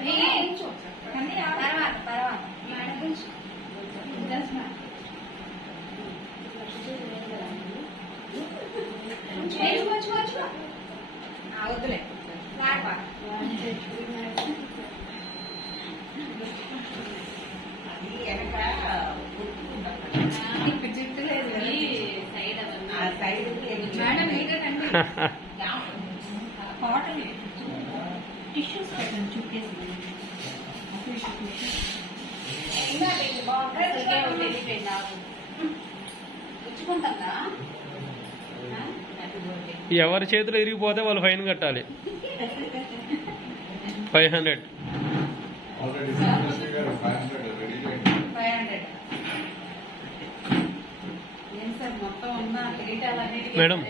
వద్దులే జుట్టు లేదు సైడ్ కాటన్ టిష్యూస్ పెట్టండి చుట్టేసి ఎవరి చేతిలో ఇరిగిపోతే వాళ్ళు ఫైన్ కట్టాలి 500. మొత్తం ఉన్న మేడం